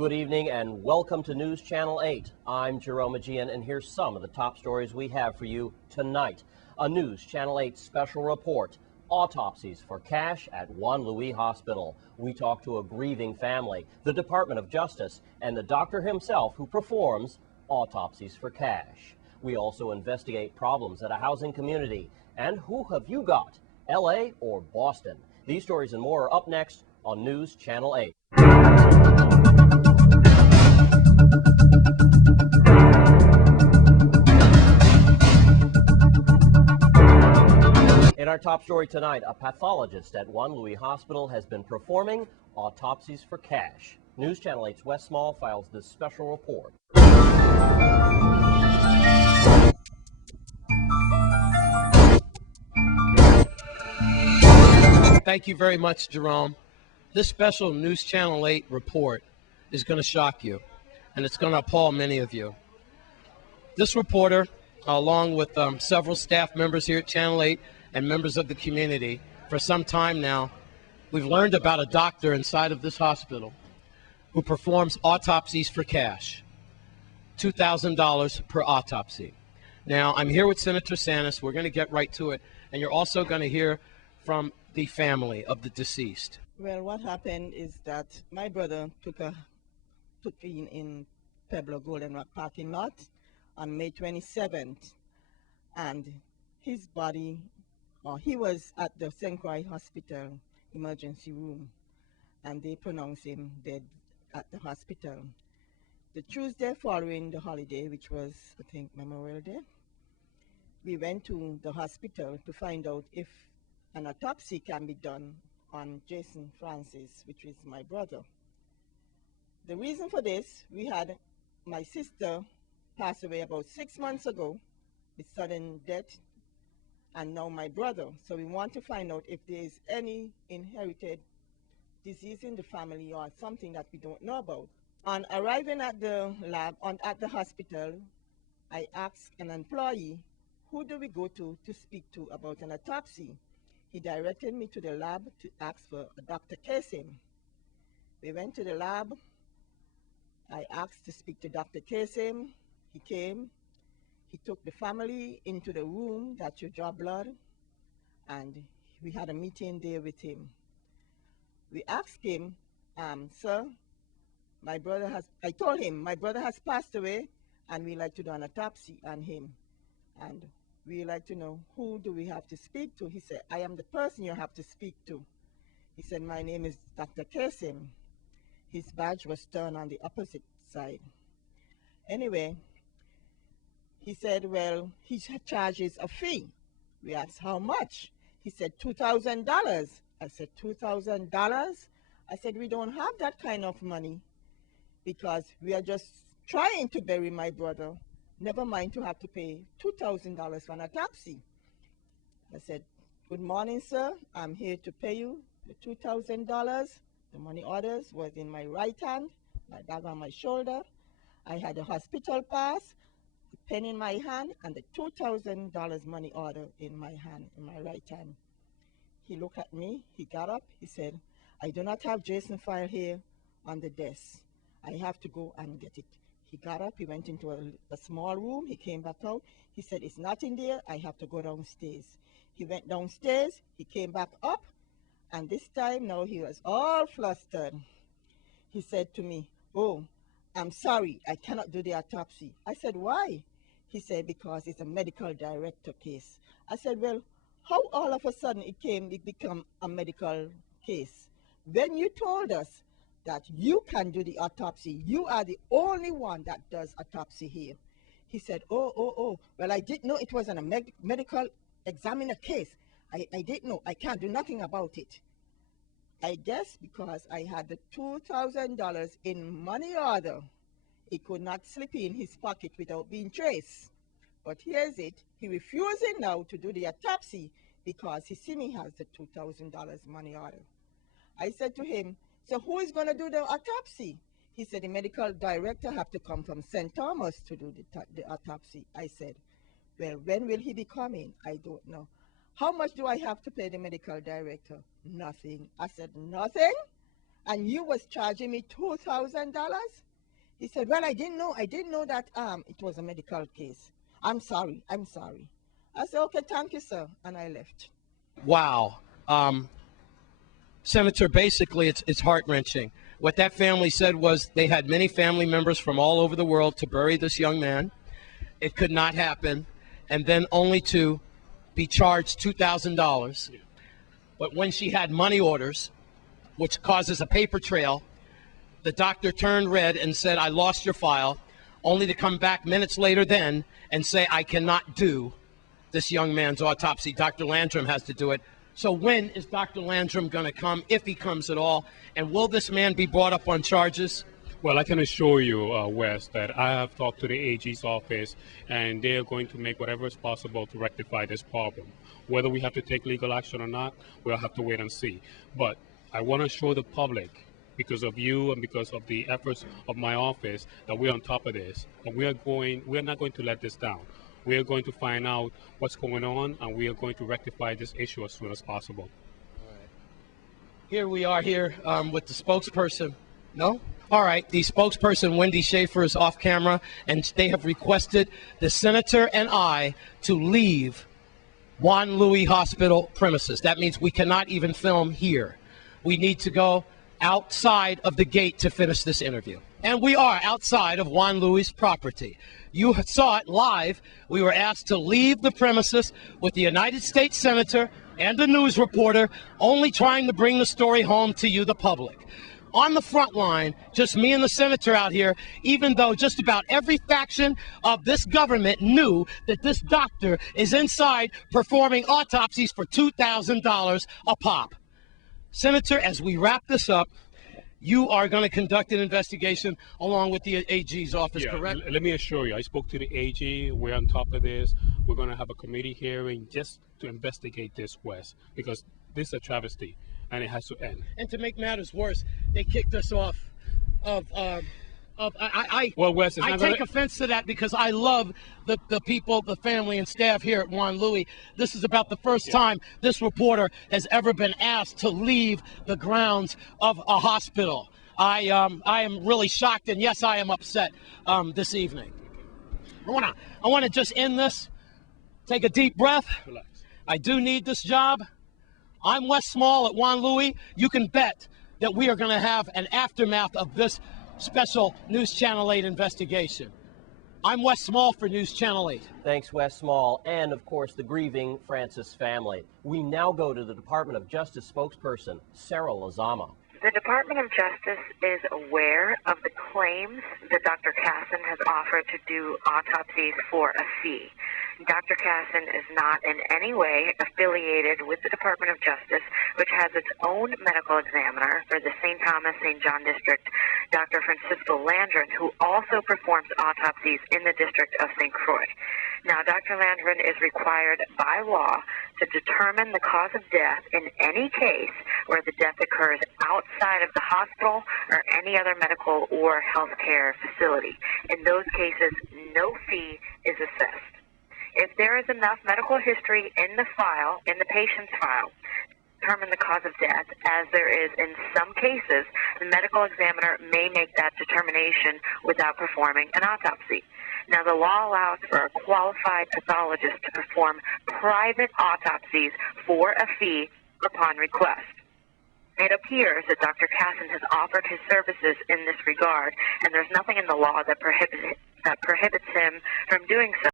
Good evening and welcome to News Channel 8. I'm Jerome Aegean, and here's some of the top stories we have for you tonight. A News Channel 8 special report. Autopsies for cash at Juan Luis Hospital. We talk to a grieving family, the Department of Justice, and the doctor himself who performs autopsies for cash. We also investigate problems at a housing community. And who have you got, LA or Boston? These stories and more are up next on News Channel 8. In our top story tonight, a pathologist at Juan Luis Hospital has been performing autopsies for cash. News Channel 8's Wes Small files this special report. Thank you very much, Jerome. This special News Channel 8 report is going to shock you, and it's going to appall many of you. This reporter, along with several staff members here at Channel 8 and members of the community, for some time now, we've learned about a doctor inside of this hospital who performs autopsies for cash, $2,000 per autopsy. Now, I'm here with Senator Sanders. We're going to get right to it, and you're also going to hear from the family of the deceased. Well, what happened is that my brother took in Pueblo Golden Rock parking lot on May 27th, and his body, he was at the St. Croix Hospital emergency room, and they pronounced him dead at the hospital. The Tuesday following the holiday, which was, I think, Memorial Day, we went to the hospital to find out if an autopsy can be done on Jason Francis, which is my brother. The reason for this, we had my sister pass away about 6 months ago with sudden death, and now my brother. So we want to find out if there is any inherited disease in the family or something that we don't know about. On arriving at the lab, at the hospital, I asked an employee, who do we go to speak to about an autopsy? He directed me to the lab to ask for Dr. Kasim. We went to the lab. I asked to speak to Dr. Kasim. He came. He took the family into the room that you draw blood, and we had a meeting there with him. We asked him, sir, I told him my brother has passed away, and we like to do an autopsy on him. And we like to know, who do we have to speak to? He said, I am the person you have to speak to. He said, my name is Dr. Kasim. His badge was turned on the opposite side. Anyway, he said, well, he charges a fee. We asked, how much? He said, $2,000. I said, $2,000? I said, we don't have that kind of money because we are just trying to bury my brother. Never mind to have to pay $2,000 for an autopsy. I said, good morning, sir. I'm here to pay you the $2,000. The money orders was in my right hand, my bag on my shoulder. I had a hospital pass, a pen in my hand, and the $2,000 money order in my hand, in my right hand. He looked at me, he got up, he said, I do not have Jason file here on the desk. I have to go and get it. He got up, he went into a small room, he came back out. He said, it's not in there, I have to go downstairs. He went downstairs, he came back up, and this time now he was all flustered. He said to me, oh, I'm sorry, I cannot do the autopsy. I said, why? He said, because it's a medical director case. I said, well, how all of a sudden it become a medical case? When you told us that you can do the autopsy. You are the only one that does autopsy here. He said, oh, well, I didn't know it was a medical examiner case. I didn't know. I can't do nothing about it. I guess because I had the $2,000 in money order, he could not slip in his pocket without being traced. But here's it. He refusing now to do the autopsy because he see me has the $2,000 money order. I said to him, so who is going to do the autopsy? He said, the medical director have to come from St. Thomas to do the autopsy. I said, well, when will he be coming? I don't know. How much do I have to pay the medical director? Nothing. I said, nothing? and you was charging me $2,000? He said, well, I didn't know that it was a medical case. I'm sorry. I said, okay, thank you, sir, and I left. Wow. Senator, basically, it's heart-wrenching. What that family said was they had many family members from all over the world to bury this young man. It could not happen, and then only to be charged $2,000. But when she had money orders, which causes a paper trail, the doctor turned red and said, I lost your file, only to come back minutes later then and say, I cannot do this young man's autopsy. Dr. Landrum has to do it. So when is Dr. Landrum going to come, if he comes at all? And will this man be brought up on charges? Well, I can assure you, Wes, that I have talked to the AG's office, and they are going to make whatever is possible to rectify this problem. Whether we have to take legal action or not, we'll have to wait and see. But I want to assure the public, because of you and because of the efforts of my office, that we're on top of this, and we're not going to let this down. We are going to find out what's going on, and we are going to rectify this issue as soon as possible. All right. Here we are with the spokesperson. No? All right. The spokesperson, Wendy Schaefer, is off camera, and they have requested the senator and I to leave Juan Luis Hospital premises. That means we cannot even film here. We need to go outside of the gate to finish this interview. And we are outside of Juan Luis' property. You saw it live. We were asked to leave the premises with the United States Senator and a news reporter, only trying to bring the story home to you, the public. On the front line, just me and the senator out here, even though just about every faction of this government knew that this doctor is inside performing autopsies for $2,000 a pop. Senator, as we wrap this up, you are going to conduct an investigation along with the AG's office, correct? Let me assure you, I spoke to the AG. We're on top of this. We're going to have a committee hearing just to investigate this, Wes, because this is a travesty, and it has to end. And to make matters worse, they kicked us off of well, Wes, I take offense to that because I love the people, the family and staff here at Juan Luis. This is about the first time this reporter has ever been asked to leave the grounds of a hospital. I am really shocked, and yes, I am upset this evening. I want to just end this. Take a deep breath. Relax. I do need this job. I'm Wes Small at Juan Luis. You can bet that we are going to have an aftermath of this special News Channel 8 investigation. I'm Wes Small for News Channel 8. Thanks, Wes Small, and of course the grieving Francis family. We now go to the Department of Justice spokesperson, Sarah Lozama. The Department of Justice is aware of the claims that Dr. Casson has offered to do autopsies for a fee. Dr. Casson is not in any way affiliated with the Department of Justice, which has its own medical examiner for the St. Thomas, St. John District, Dr. Francisco Landron, who also performs autopsies in the District of St. Croix. Now, Dr. Landron is required by law to determine the cause of death in any case where the death occurs outside of the hospital or any other medical or healthcare facility. In those cases, no fee is assessed. If there is enough medical history in the file, in the patient's file, determine the cause of death, as there is in some cases, the medical examiner may make that determination without performing an autopsy. Now, the law allows for a qualified pathologist to perform private autopsies for a fee upon request. It appears that Dr. Casson has offered his services in this regard, and there's nothing in the law that prohibits him from doing so.